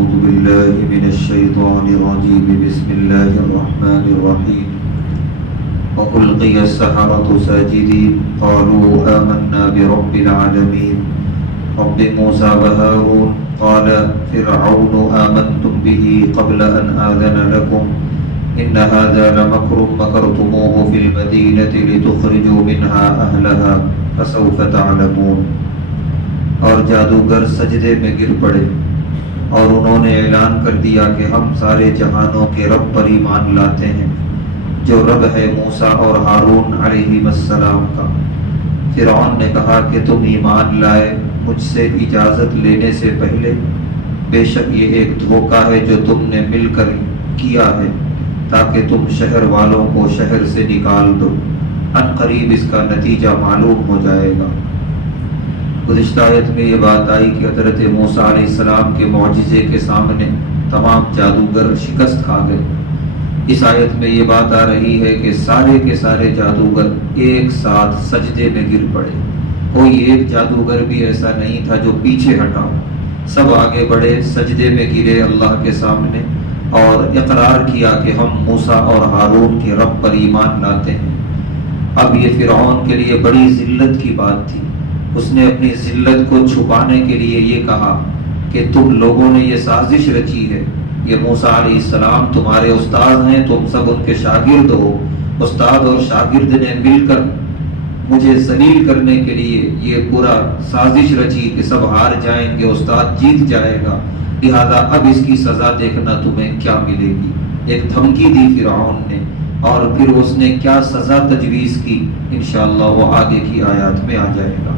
أعوذ بالله من الشيطان الرجيم بسم الله الرحمن الرحيم وألقي السحرة ساجدين قالوا آمنا برب العالمين رب موسى وهارون قال فرعون آمنتم به قبل أن آذن لكم إن هذا لمكر مكرتموه في المدينة لتخرجوا منها أهلها فسوف تعلمون. اور جادوگر سجدے میں گر پڑے اور انہوں نے اعلان کر دیا کہ ہم سارے جہانوں کے رب پر ایمان لاتے ہیں جو رب ہے موسیٰ اور ہارون علیہ السلام کا. فرعون نے کہا کہ تم ایمان لائے مجھ سے اجازت لینے سے پہلے. بے شک یہ ایک دھوکہ ہے جو تم نے مل کر کیا ہے تاکہ تم شہر والوں کو شہر سے نکال دو. ان قریب اس کا نتیجہ معلوم ہو جائے گا. گزشتہ آیت میں یہ بات آئی کہ حضرت موسیٰ علیہ السلام کے معجزے کے سامنے تمام جادوگر شکست کھا گئے. اس آیت میں یہ بات آ رہی ہے کہ سارے کے سارے جادوگر ایک ساتھ سجدے میں گر پڑے. کوئی ایک جادوگر بھی ایسا نہیں تھا جو پیچھے ہٹا. سب آگے بڑھے، سجدے میں گرے اللہ کے سامنے اور اقرار کیا کہ ہم موسیٰ اور ہارون کے رب پر ایمان لاتے ہیں. اب یہ فرعون کے لیے بڑی ذلت کی بات تھی. اس نے اپنی ذلت کو چھپانے کے لیے یہ کہا کہ تم لوگوں نے یہ سازش رچی ہے. یہ موسیٰ علیہ السلام تمہارے استاد ہیں، تم سب ان کے شاگرد ہو. استاد اور شاگرد نے مل کر مجھے ذلیل کرنے کے لیے یہ پورا سازش رچی کہ سب ہار جائیں گے، استاد جیت جائے گا، لہذا اب اس کی سزا دیکھنا تمہیں کیا ملے گی. ایک دھمکی دی فرعون نے، اور پھر اس نے کیا سزا تجویز کی انشاءاللہ وہ آگے کی آیات میں آ جائے گا.